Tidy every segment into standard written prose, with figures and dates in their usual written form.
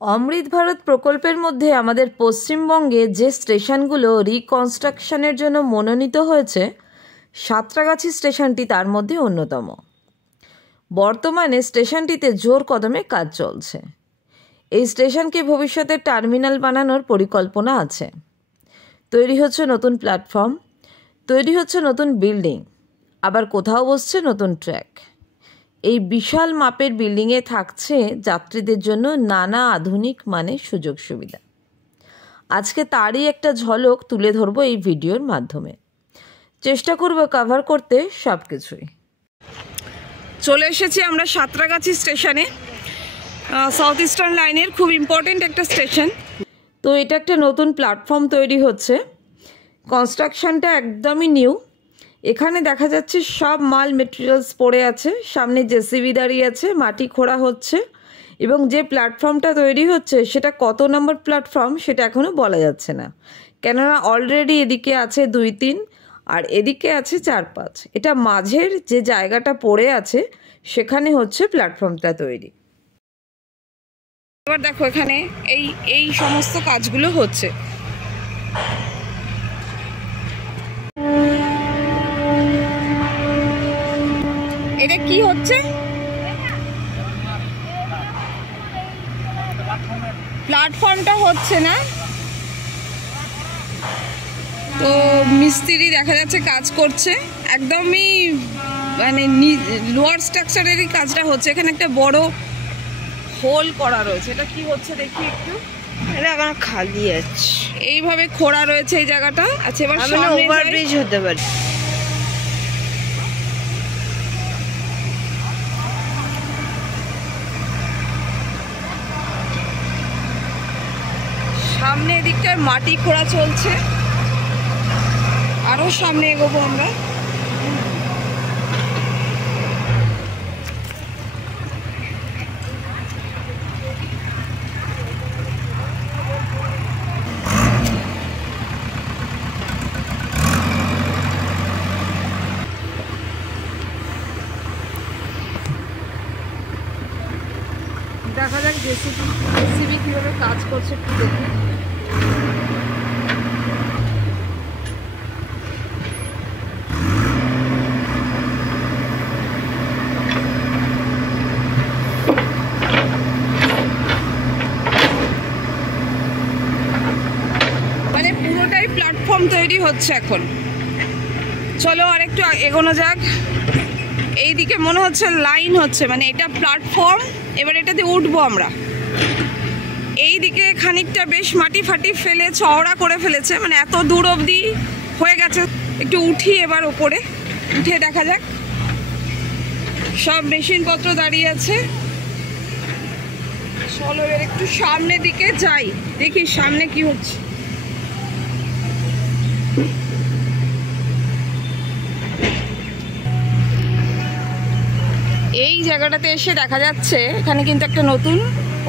অমৃত ভারত প্রকল্পের মধ্যে আমাদের পশ্চিমবঙ্গে যে স্টেশনগুলো রিকনস্ট্রাকশনের জন্য মনোনীত হয়েছে, সাঁতরাগাছি স্টেশনটি তার মধ্যে অন্যতম। বর্তমানে স্টেশনটিতে জোর কদমে কাজ চলছে। এই স্টেশনকে ভবিষ্যতে টার্মিনাল বানানোর পরিকল্পনা আছে। তৈরি হচ্ছে নতুন প্ল্যাটফর্ম, তৈরি হচ্ছে নতুন বিল্ডিং, আবার কোথাও বসছে নতুন ট্র্যাক। এই বিশাল মাপের বিল্ডিংয়ে থাকছে যাত্রীদের জন্য নানা আধুনিক মানের সুযোগ সুবিধা। আজকে তারই একটা ঝলক তুলে ধরবো এই ভিডিওর মাধ্যমে। চেষ্টা করব কভার করতে সব কিছুই। চলে এসেছি আমরা সাঁতরাগাছি স্টেশনে, সাউথ ইস্টার্ন লাইনের খুব ইম্পর্টেন্ট একটা স্টেশন। তো এটা একটা নতুন প্ল্যাটফর্ম তৈরি হচ্ছে, কনস্ট্রাকশনটা একদমই নিউ। এখানে দেখা যাচ্ছে সব মাল মেটেরিয়ালস পড়ে আছে, সামনে জেসিবি দাঁড়িয়ে আছে, মাটি খোঁড়া হচ্ছে, এবং যে প্ল্যাটফর্মটা তৈরি হচ্ছে সেটা কত নম্বর প্ল্যাটফর্ম সেটা এখনও বলা যাচ্ছে না, কেননা অলরেডি এদিকে আছে 2-3 আর এদিকে আছে 4-5। এটা মাঝের যে জায়গাটা পড়ে আছে সেখানে হচ্ছে প্ল্যাটফর্মটা তৈরি। এবার দেখো এখানে এই সমস্ত কাজগুলো হচ্ছে। এটা কি হচ্ছে? প্ল্যাটফর্মটা হচ্ছে না, তো মিস্ত্রি দেখা যাচ্ছে কাজ করছে, একদমই মানে লোয়ার স্ট্রাকচারেরই কাজটা হচ্ছে। এখানে একটা বড় হোল করা রয়েছে, এটা কি হচ্ছে দেখি একটু। এটা এখন খালি আছে, এইভাবে খোঁড়া রয়েছে এই জায়গাটা। আচ্ছা, এবার ওভারব্রিজ হতে পারে। সামনে এদিকটায় মাটি খোঁড়া চলছে, আরো সামনে এগোবো আমরা। দেখা যাক জেসিবি কিভাবে কাজ করছে একটু দেখি। মানে পুরোটাই প্ল্যাটফর্ম তৈরি হচ্ছে এখন। চলো আর একটু এগোনো যাক। এইদিকে মনে হচ্ছে লাইন হচ্ছে, মানে এটা প্ল্যাটফর্ম, এবার এটাতে উঠবো আমরা। এই দিকে খানিকটা বেশ মাটি ফাটি ফেলে চওড়া করে ফেলেছে, মানে এত দূর অবধি হয়ে গেছে। একটু উঠি এবার ওপরে, উঠে দেখা যাক। সব মেশিনপত্র দাঁড়িয়ে আছে। চলো এবার একটু সামনের দিকে যাই, দেখি সামনে কি হচ্ছে। এই জায়গাটাতে এসে দেখা যাচ্ছে এখানে কিন্তু একটা নতুন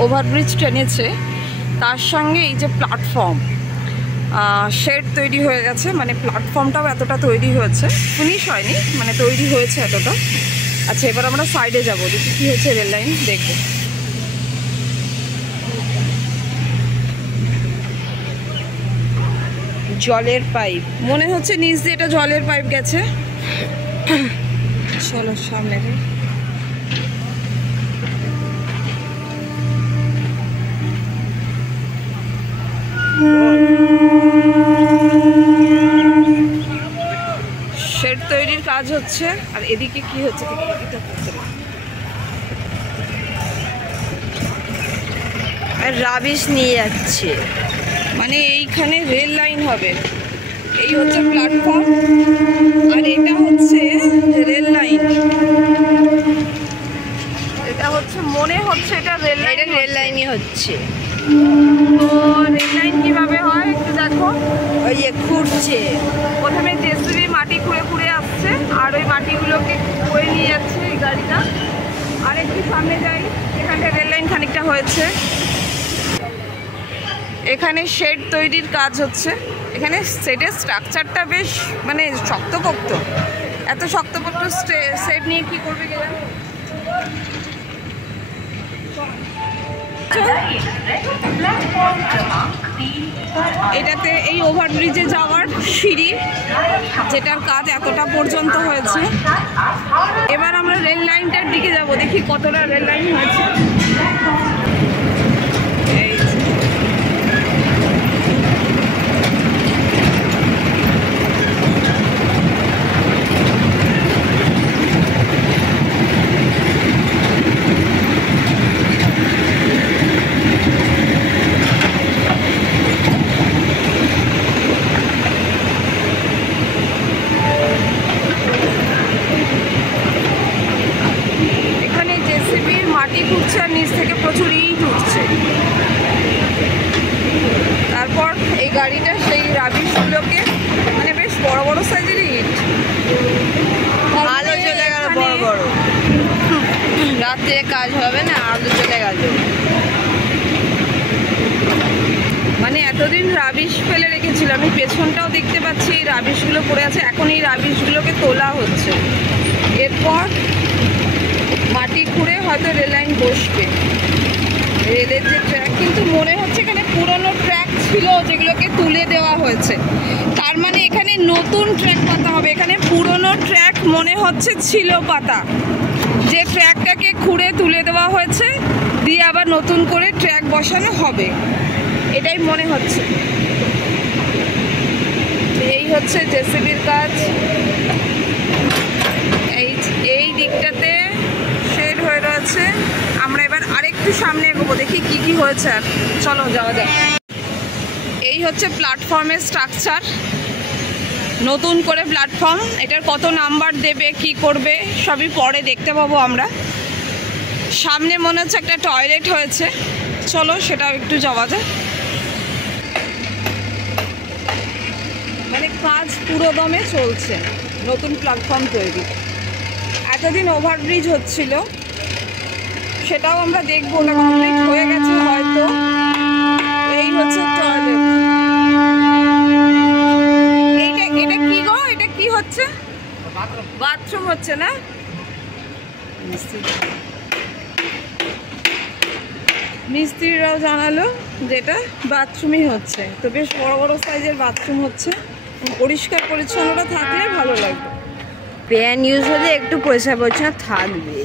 ওভারব্রিজ টেনেছে, তার সঙ্গে এই যে প্ল্যাটফর্ম শেড তৈরি হয়ে গেছে। মানে প্ল্যাটফর্মটাও এতটা তৈরি হয়েছে, ফিনিশ হয়নি, মানে তৈরি হয়েছে এতটা। আচ্ছা, এবার আমরা সাইডে যাবো, দেখি কী হচ্ছে। রেল লাইন দেখবো। জলের পাইপ মনে হচ্ছে, নিচ দিয়ে এটা জলের পাইপ গেছে। চলো সামনে যাই। শেড তৈরির কাজ হচ্ছে, আর এদিকে কি হচ্ছে আর রাবিশ নিয়ে যাচ্ছে, মানে এইখানে রেল লাইন হবে। এই হচ্ছে প্ল্যাটফর্ম আর এটা হচ্ছে রেল লাইন। এটা হচ্ছে মনে হচ্ছে এটা রেল লাইন, এটা রেল লাইনই হচ্ছে। তো রেল লাইন কিভাবে হয় একটু দেখো। ওই যে খুঁড়ছে, প্রথমে জেসিবি মাটি খুঁড়ে খুঁড়ে আসছে, আর ওই মাটিগুলোকে বয়ে নিয়ে যাচ্ছে এই গাড়িটা। আর একটু সামনে যাই, এখানটা রেল লাইন খানিকটা হয়েছে। এখানে শেড তৈরির কাজ হচ্ছে। এখানে শেডের স্ট্রাকচারটা বেশ মানে শক্তপোক্ত। এত শক্তপোক্ত শেড নিয়ে কি করবে কে জানে। এটাতে এই ওভারব্রিজে যাওয়ার সিঁড়ি, যেটার কাজ এতটা পর্যন্ত হয়েছে। এবার আমরা রেল লাইনটার দিকে যাব, দেখি কতটা রেল লাইন হয়েছে। উঠছে আর নিচ থেকে প্রচুর ইট উঠছে। তারপর এই গাড়িটা সেই রাবিশগুলোকে, মানে বেশ বড় বড় সাইজের ইট, আলো চলে গেল বড় বড়, রাত্রে কাজ হবে না, আলো চলে গেল। মানে এতদিন রাবিশ ফেলে রেখেছিল, আমি পেছনটাও দেখতে পাচ্ছি এই রাবিশগুলো পড়ে আছে। এখন এই রাবিশগুলোকে তোলা হচ্ছে, এরপর মাটি খুঁড়ে হয়তো রেল লাইন বসবে। রেলের যে ট্র্যাক, কিন্তু মনে হচ্ছে এখানে পুরনো ট্র্যাক ছিল যেগুলোকে তুলে দেওয়া হয়েছে, তার মানে এখানে নতুন ট্র্যাক পাতা হবে। এখানে পুরনো ট্র্যাক মনে হচ্ছে ছিল পাতা, যে ট্র্যাকটাকে খুঁড়ে তুলে দেওয়া হয়েছে, দিয়ে আবার নতুন করে ট্র্যাক বসানো হবে, এটাই মনে হচ্ছে। এই হচ্ছে জেসিবির কাজ। এই দিকটাতে শেড হয়ে রয়েছে। আমরা এবার আরেকটু সামনে এগোবো, দেখি কি কি হয়েছে। আর চলো যাওয়া যাক। এই হচ্ছে প্ল্যাটফর্মের স্ট্রাকচার, নতুন করে প্ল্যাটফর্ম। এটার কত নাম্বার দেবে, কি করবে, সবই পরে দেখতে পাবো আমরা। সামনে মনে হচ্ছে একটা টয়লেট হয়েছে, চলো সেটাও একটু যাওয়া যায়। মানে কাজ পুরো দমে চলছে, নতুন প্ল্যাটফর্ম তৈরি। এতদিন ওভারব্রিজ হচ্ছিল, সেটাও আমরা দেখবো, না কমপ্লিট হয়ে গেছে হয়তো। এই হচ্ছে টয়লেট। এটা কি গো, এটা কি হচ্ছে? বাথরুম হচ্ছে না? মিস্ত্রিরাও জানালো যেটা বাথরুমই হচ্ছে। তো বেশ বড় বড় সাইজের বাথরুম হচ্ছে, পরিষ্কার পরিচ্ছন্নতা থাকলে ভালো লাগবে। প্যান ইউজ হলে একটু পয়সা পয়সা থাকবে।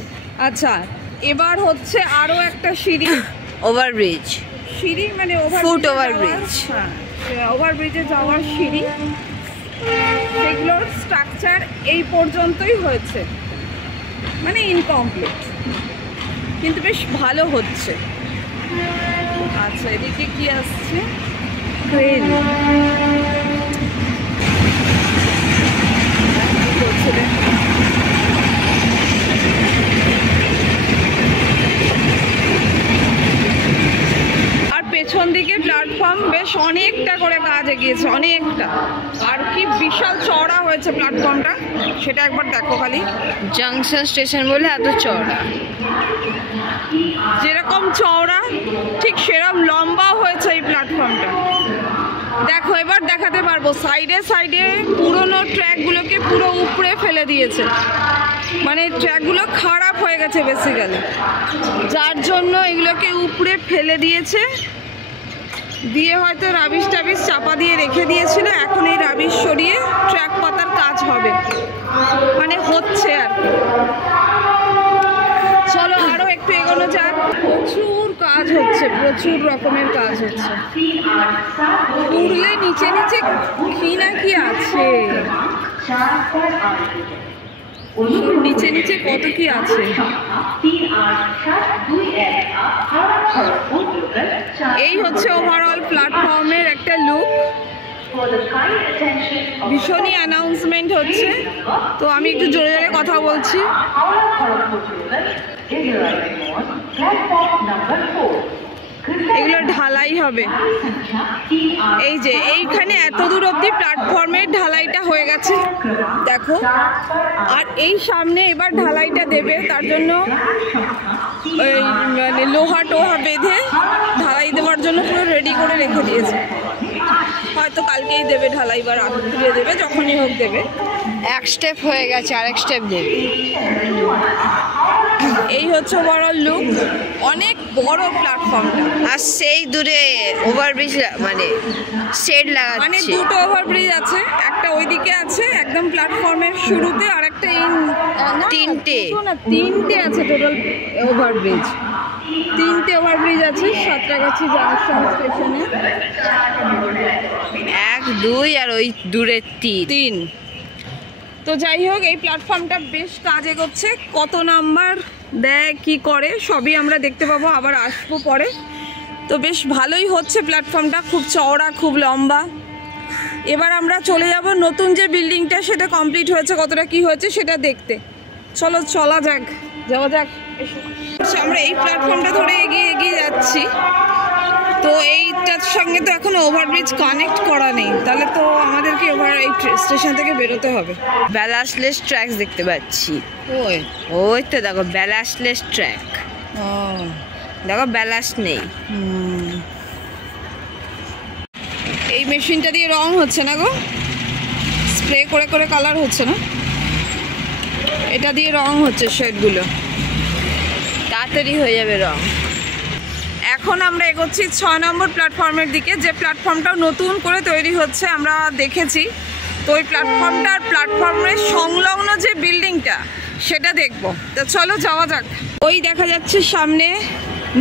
আচ্ছা, এবার হচ্ছে আরো একটা সিঁড়ি, ওভারব্রিজ সিঁড়ি মানে ফুট ওভারব্রিজ। হ্যাঁ, ওভারব্রিজে যাওয়ার সিঁড়ি, সেগুলোর স্ট্রাকচার এই পর্যন্তই হয়েছে, মানে ইনকমপ্লিট, কিন্তু বেশ ভালো হচ্ছে। আচ্ছা, এদিকে কি আসছে? ক্রেন। আর পেছন দিকে প্ল্যাটফর্ম বেশ অনেকটা করে কাজ এগিয়েছে, অনেকটা। আর কি বিশাল চওড়া হয়েছে প্ল্যাটফর্মটা, সেটা একবার দেখো খালি। জাংশন স্টেশন বলে এত চওড়া, যেরকম চওড়া ঠিক সেরকম লম্বা হয়েছে এই প্ল্যাটফর্মটা। দেখো, এবার দেখাতে পারবো সাইডে সাইডে পুরনো ট্র্যাকগুলোকে পুরো উপরে ফেলে দিয়েছে, মানে ট্র্যাকগুলো খারাপ হয়ে গেছে বেসিক্যালি, যার জন্য এগুলোকে উপরে ফেলে দিয়েছে। দিয়ে হয়তো রাবিশ টাবিশ চাপা দিয়ে রেখে দিয়েছিল, এখন এই রাবিশ সরিয়ে ট্র্যাক পাতার কাজ হবে, মানে হচ্ছে আর কি। চলো আরো একটু এগোনো যাক। প্রচুর কাজ হচ্ছে, প্রচুর রকমের কাজ হচ্ছে। উড়লে নিচে নিচে কি না কি আছে, নিচে নিচে কত কি আছে। এই হচ্ছে ওভারঅল প্ল্যাটফর্মের একটা লুক। ভীষণই অ্যানাউন্সমেন্ট হচ্ছে, তো আমি একটু জোরে জোরে কথা বলছি। এগুলো ঢালাই হবে। এই যে এইখানে এত দূর অবধি প্ল্যাটফর্মের ঢালাইটা হয়ে গেছে, দেখো। আর এই সামনে এবার ঢালাইটা দেবে, তার জন্য মানে লোহা টোহা বেঁধে ঢালাই দেওয়ার জন্য পুরো রেডি করে রেখে দিয়েছে। হয়তো কালকেই দেবে ঢালাই, বা রাত তুলে দেবে, যখনই হোক দেবে। এক স্টেপ হয়ে গেছে, আরেক স্টেপ দেবে। এই হচ্ছে ওভারঅল লুক। অনেক বড় প্ল্যাটফর্মটা, আর সেই দূরে ওভারব্রিজ মানে শেড লাগাচ্ছে, মানে দুটো ওভারব্রিজ আছে, একটা ওইদিকে আছে একদম প্ল্যাটফর্মের শুরুতে, আর একটা তিনটে আছে টোটাল ওভারব্রিজ। 3টে ওভারব্রিজ আছে সাঁতরাগাছি জাংশন স্টেশনে। 1, 2 আর ওই দূরে 3। তো যাই হোক, এই প্ল্যাটফর্মটা বেশ কাজ এগোচ্ছে। কত নাম্বার দেয় কি করে সবই আমরা দেখতে পাবো, আবার আসবো পরে। তো বেশ ভালোই হচ্ছে প্ল্যাটফর্মটা, খুব চওড়া, খুব লম্বা। এবার আমরা চলে যাব নতুন যে বিল্ডিংটা সেটা কমপ্লিট হয়েছে, কতটা কি হয়েছে সেটা দেখতে। চলো যাওয়া যাক। আমরা এই প্ল্যাটফর্মটা ধরে এগিয়ে যাচ্ছি। তো এইটার সঙ্গে তো এখনো ওভারব্রিজ কানেক্ট করা নেই, তাহলে তো আমাদেরকে এই স্টেশন থেকে বেরোতে হবে। ব্যালান্সলেস ট্র্যাক দেখতে পাচ্ছি। ওই তো দেখো ব্যালান্সলেস ট্র্যাক, দেখো ব্যালান্স নেই। এই মেশিনটা দিয়ে রং হচ্ছে না গো, স্প্রে করে করে কালার হচ্ছে না, এটা দিয়ে রং হচ্ছে শেডগুলো, তাড়াতাড়ি হয়ে যাবে রং। এখন আমরা এগোচ্ছি 6 নম্বর প্ল্যাটফর্মের দিকে, যে প্ল্যাটফর্মটাও নতুন করে তৈরি হচ্ছে আমরা দেখেছি। তো ওই প্ল্যাটফর্মের সংলগ্ন যে বিল্ডিংটা সেটা দেখবো। তো চলো যাওয়া যাক। ওই দেখা যাচ্ছে সামনে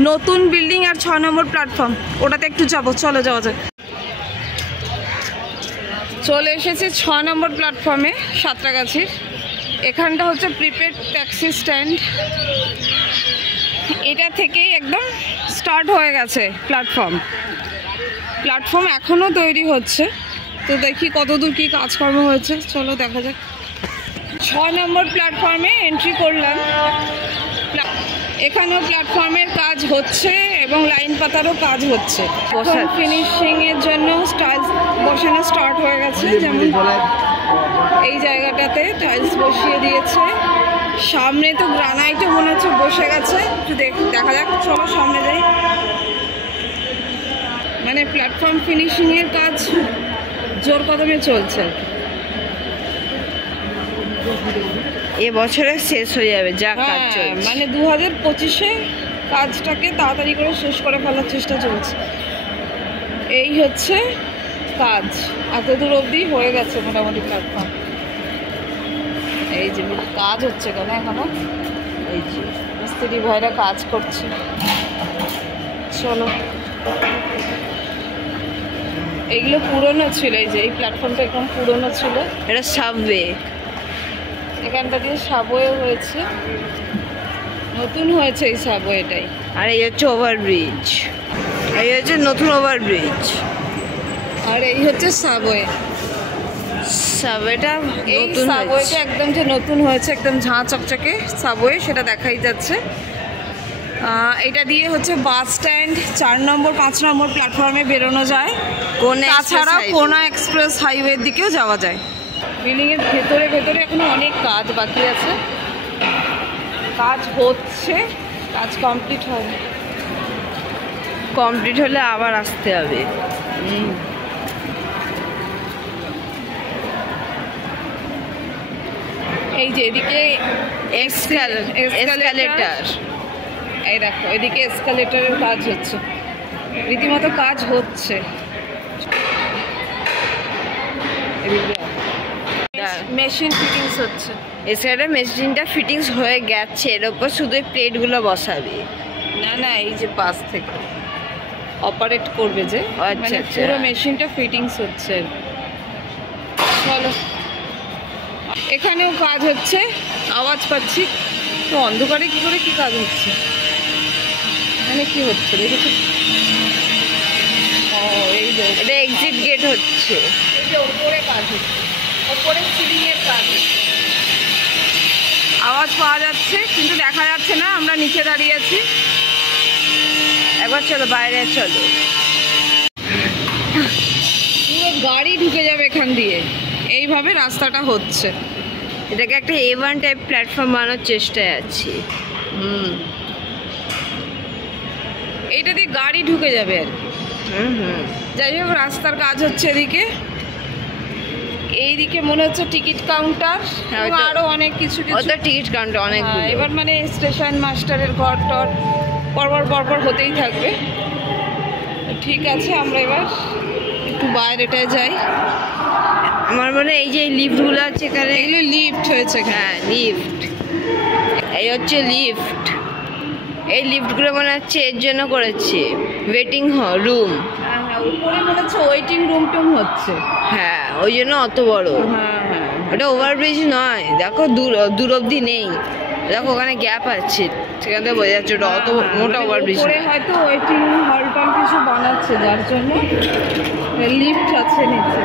নতুন বিল্ডিং আর 6 নম্বর প্ল্যাটফর্ম, ওটাতে একটু যাবো। চলো যাওয়া যাক। চলে এসেছি 6 নম্বর প্ল্যাটফর্মে সাঁতরাগাছির। এখানটা হচ্ছে প্রিপেড ট্যাক্সি স্ট্যান্ড। এটা থেকেই একদম স্টার্ট হয়ে গেছে প্ল্যাটফর্ম এখনও তৈরি হচ্ছে। তো দেখি কতদূর কী কাজকর্ম হয়েছে, চলো দেখা যাক। 6 নম্বর প্ল্যাটফর্মে এন্ট্রি করলাম। এখানেও প্ল্যাটফর্মের কাজ হচ্ছে এবং লাইন পাতারও কাজ হচ্ছে। ফিনিশিংয়ের জন্য টাইলস বসানো স্টার্ট হয়ে গেছে। যেমন এই জায়গাটাতে টাইলস বসিয়ে দিয়েছে, সামনে তো গ্রানাইটও মনে হচ্ছে বসে গেছে। একটু দেখা যাক, চলো সামনে যাই। মানে প্ল্যাটফর্ম ফিনিশিংয়ের কাজ জোর কদমে চলছে। এবছরে শেষ হয়ে যাবে যা কাজ চলছে, মানে 2025-এ কাজটাকে তাড়াতাড়ি করে শেষ করে ফেলার চেষ্টা চলছে। এই হচ্ছে কাজ, এত দূর অবধি হয়ে গেছে মোটামুটি প্ল্যাটফর্ম। এই যে কাজ হচ্ছে কেন এখনো, এই যে মিস্ত্রি ভাইরা কাজ করছে। চলো, এইগুলো পুরনো ছিল, এই যে এই প্ল্যাটফর্মটা একদম পুরনো ছিল। এটা সাবওয়ে, এখানটা দিয়ে সাবওয়ে হয়েছে, নতুন হয়েছে এই সাবওয়েটাই। আর এই হচ্ছে ওভারব্রিজ, এই হচ্ছে নতুন ওভারব্রিজ, আর এই হচ্ছে সাবওয়ে। সাবওয়েটা এই সাবওয়েটা একদম যে নতুন হয়েছে, একদম ঝাঁ চকচকে সাবওয়ে, সেটা দেখাই যাচ্ছে। এটা দিয়ে হচ্ছে বাস স্ট্যান্ড 4 নম্বর 5 নম্বর প্ল্যাটফর্মে বেরোনো যায়। তাছাড়া কোনা এক্সপ্রেস হাইওয়ের দিকেও যাওয়া যায়। বিল্ডিংয়ের ভেতরে এখনো অনেক কাজ বাকি আছে, কাজ হচ্ছে, কাজ কমপ্লিট হবে। কমপ্লিট হলে আবার আসতে হবে। এই যে এদিকে এসকালেটর, এই দেখো এদিকে এসকালেটরের কাজ হচ্ছে, রীতিমতো কাজ হচ্ছে। মেশিন ফিটিংস হচ্ছে, এছাড়া মেশিনটা ফিটিংস হয়ে গেছে, এর ওপর শুধু প্লেটগুলো বসাবে। না এই যে পাশ থেকে অপারেট করবে যে, আচ্ছা পুরো মেশিনটা ফিটিংস হচ্ছে। চলো, এখানেও কাজ হচ্ছে, আওয়াজ পাচ্ছি। তো অন্ধকারে কি করে কি কাজ হচ্ছে, এখানে কি হচ্ছে দেখেছো? ও এই যে এটা এক্সিট গেট হচ্ছে, এই যে ওপরে কাজ হচ্ছে, ওপরে সিলিংয়ের কাজ হচ্ছে। আওয়াজ পাওয়া যাচ্ছে কিন্তু দেখা যাচ্ছে না, আমরা নিচে দাঁড়িয়ে আছি। একবার চলো বাইরে চলো, পুরো গাড়ি ঢুকে যাবে এখান দিয়ে, এইভাবে রাস্তাটা হচ্ছে। এটাকে একটা A1 টাইপ প্ল্যাটফর্ম বানানোর চেষ্টায় আছি। এইটা দিয়ে গাড়ি ঢুকে যাবে আর কি। যাই হোক, রাস্তার কাজ হচ্ছে এদিকে। এইদিকে মনে হচ্ছে টিকিট কাউন্টার, আরো অনেক কিছু টিকিট কাউন্টার অনেক। এবার মানে স্টেশন মাস্টারের ঘর টর পরপর হতেই থাকবে। ঠিক আছে, আমরা এবার একটু বাইরেটায় যাই। আমার মনে এই যে লিফটগুলো আছে এখানে, এগুলো লিফট হয়েছে। হ্যাঁ লিফট, এই হচ্ছে লিফট। এই লিফটগুলো মনে হচ্ছে এর জন্য করেছে, ওয়েটিং রুম। হ্যাঁ হ্যাঁ, উপরে মনে হচ্ছে ওয়েটিং রুম টুম হচ্ছে। হ্যাঁ ওই জন্য অত বড়। হ্যাঁ হ্যাঁ, ওটা ওভারব্রিজ নয়, দেখো দূর অবধি নেই, দেখো ওখানে গ্যাপ আছে, সেখান থেকে বোঝা যাচ্ছে ওটা অত মোটা ওভারব্রিজ। উপরে হয়তো ওয়েটিং হল টল কিছু বানাচ্ছে, যার জন্য লিফট আছে নিচে।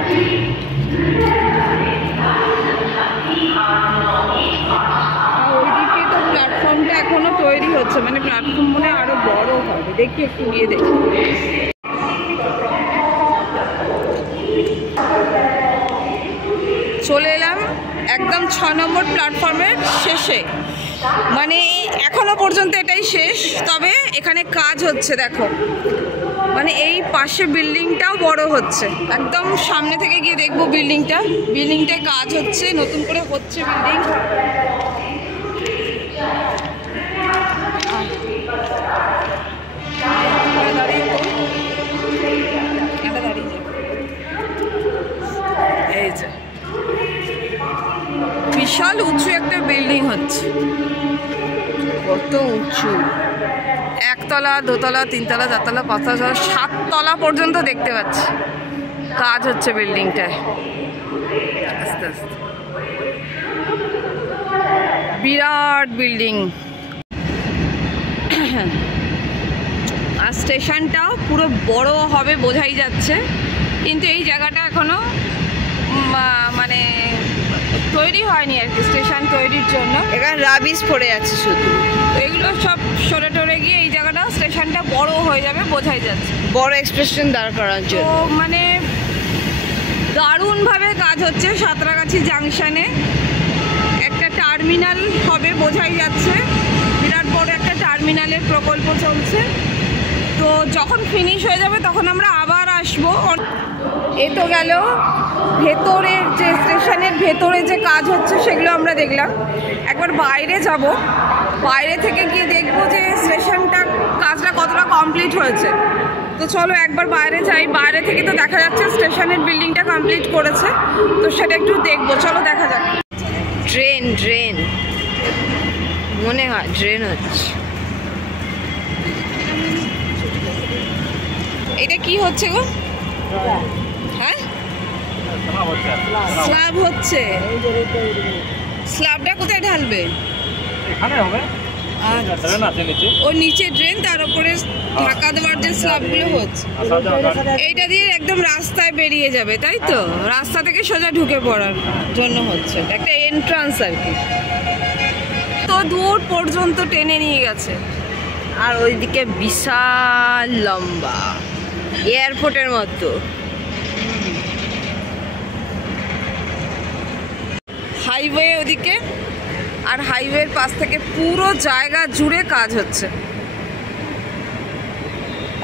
ওইদিকে তো প্ল্যাটফর্মটা এখনো তৈরি হচ্ছে, মানে প্ল্যাটফর্ম মনে আরো বড় হবে। দেখি, একটু গিয়ে দেখি। চলে এলাম একদম 6 নম্বর প্ল্যাটফর্মের শেষে, মানে এখনো পর্যন্ত এটাই শেষ, তবে এখানে কাজ হচ্ছে। দেখো মানে এই পাশে বিল্ডিংটাও বড় হচ্ছে, একদম সামনে থেকে গিয়ে দেখবো বিল্ডিংটায় কাজ হচ্ছে, নতুন করে হচ্ছে বিল্ডিং। এই যে বিশাল উঁচু একটা বিল্ডিং হচ্ছে, কত উঁচু, 1 তলা 2 তলা 3 তলা 4 তলা 5 তলা 7 তলা পর্যন্ত দেখতে পাচ্ছি কাজ হচ্ছে বিল্ডিংটায়। আস্তে আস্তে বিরাট বিল্ডিং। আর স্টেশনটাও পুরো বড় হবে বোঝাই যাচ্ছে, কিন্তু এই জায়গাটা এখনো মানে তৈরি হয়নি আর কি, স্টেশন তৈরির জন্য। এখানে রাবিশ পড়ে আছে শুধু, এগুলো সব সরে টরে গিয়ে এই জায়গাটা স্টেশনটা বড় হয়ে যাবে বোঝাই যাচ্ছে, বড় এক্সপ্রেশন দাঁড় করার জন্য। তো মানে দারুণভাবে কাজ হচ্ছে সাঁতরাগাছি জাংশনে। একটা টার্মিনাল হবে বোঝাই যাচ্ছে, বিরাট বড় একটা টার্মিনালের প্রকল্প চলছে। তো যখন ফিনিশ হয়ে যাবে তখন আমরা আবার আসবো। এ তো গেল ভেতরের যে স্টেশনের ভেতরে যে কাজ হচ্ছে সেগুলো আমরা দেখলাম। একবার বাইরে যাব, বাইরে থেকে গিয়ে দেখবো যে স্টেশনটা কাজটা কতটা কমপ্লিট হয়েছে। তো চলো একবার বাইরে যাই, বাইরে থেকে তো দেখা যাচ্ছে স্টেশনের বিল্ডিংটা কমপ্লিট করেছে, তো সেটা একটু দেখবো, চলো দেখা যাক। ট্রেন মনে হয় ট্রেন হচ্ছে। এটা কি হচ্ছে গো? হ্যাঁ, স্ল্যাব হচ্ছে। স্ল্যাবটা কোথায় ঢালবে? এখানে হবে, ও নিচে ড্রেন, তার উপরে ঢাকা দেওয়ার যে স্ল্যাবগুলো হচ্ছে, এইটা দিয়ে একদম রাস্তায় বেরিয়ে যাবে, তাই তো? রাস্তা থেকে সোজা ঢুকে পড়ার জন্য হচ্ছে, একটা এন্ট্রান্স আর কি। তো দূর পর্যন্ত টেনে নিয়ে গেছে। আর ওইদিকে বিশাল লম্বা এয়ারপোর্টের মতো হাইওয়ে ওদিকে, আর হাইওয়ের পাশ থেকে পুরো জায়গা জুড়ে কাজ হচ্ছে।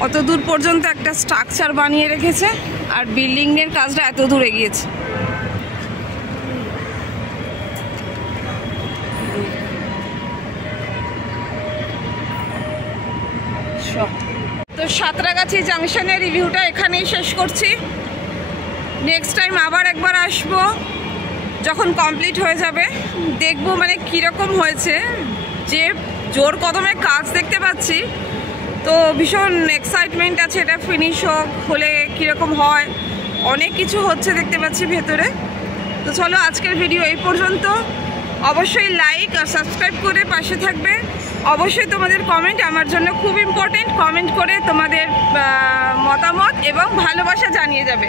অত দূর পর্যন্ত একটা স্ট্রাকচার বানিয়ে রেখেছে, আর বিল্ডিংয়ের কাজটা এত দূর এগিয়েছে। তো সাঁতরাগাছি জাংশনের রিভিউটা এখানেই শেষ করছি। নেক্সট টাইম আবার একবার আসবো, যখন কমপ্লিট হয়ে যাবে, দেখবো মানে কীরকম হয়েছে। যে জোর কদমে কাজ দেখতে পাচ্ছি, তো ভীষণ এক্সাইটমেন্ট আছে এটা ফিনিশ হলে কীরকম হয়, অনেক কিছু হচ্ছে দেখতে পাচ্ছি ভেতরে। তো চলো আজকের ভিডিও এই পর্যন্ত। অবশ্যই লাইক আর সাবস্ক্রাইব করে পাশে থাকবে। অবশ্যই তোমাদের কমেন্ট আমার জন্য খুব ইম্পর্টেন্ট, কমেন্ট করে তোমাদের মতামত এবং ভালোবাসা জানিয়ে যাবে।